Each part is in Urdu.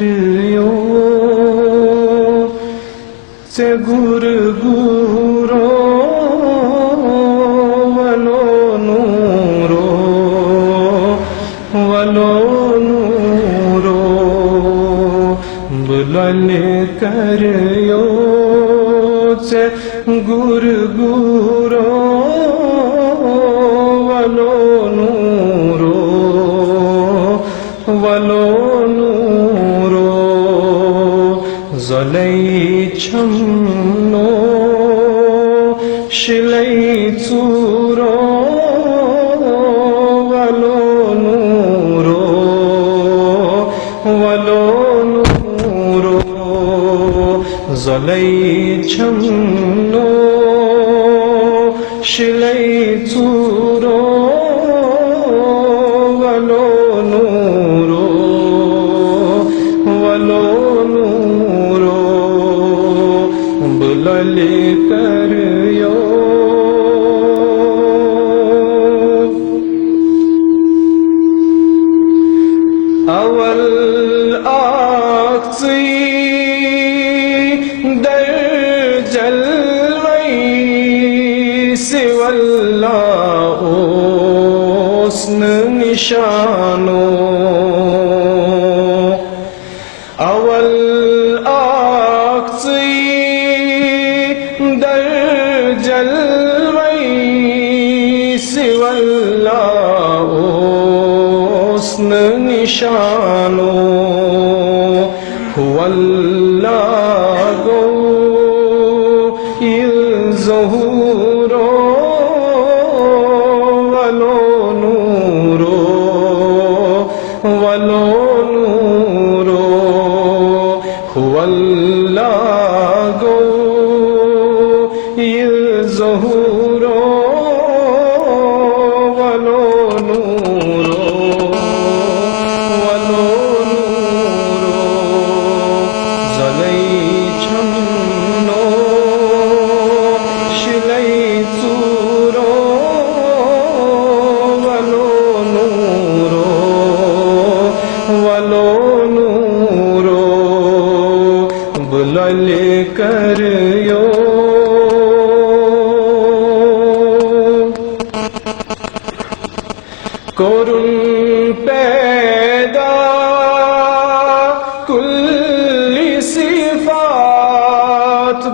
Se gurguro valo nuro bulal karyo se gurguro valo nuro zalay chamno shilay tsuro valo nuro zalay chamno shilay tsuro valo nuro bulal karyo اول آقسی در جلوی سواللہ حسن نشانو اول آقسی در جلوی سواللہ حسن نشانو واللہ گو ظہورو ولو نورو واللہ گو ظہورو ولو نورو زلay chamno shilay tsuro valo nuro bulal karyo korun پیدا kulli sifat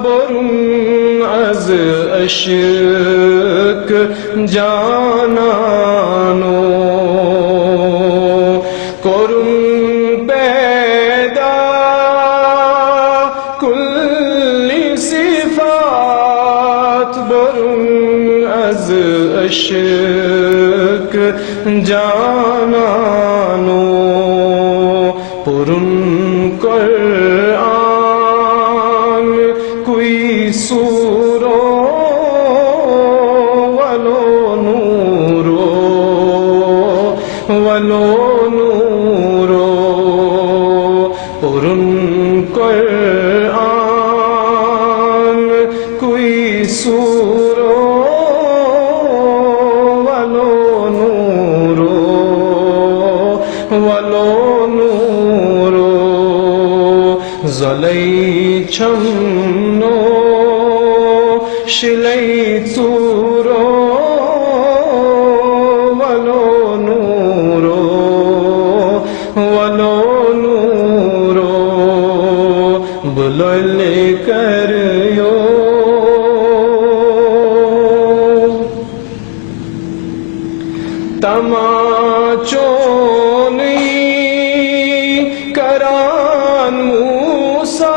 برون از اشک جانانو korun پیدا kulli sifat برون از اشک جانانو پرن قرآن کوئی سورو ولو نورو پرن قرآن کوئی سورو زلay chamno shilay tsuro valo nuro bulal karyo تماچون کران موسیٰ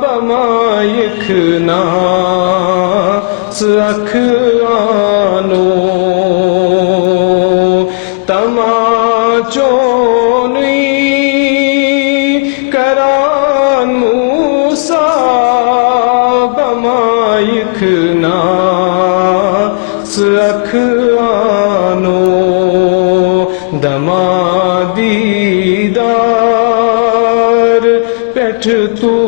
بمائک ناس اکھانو تماچون کران موسیٰ بمائک ناس اکھانو دمادیدار پیٹھ تو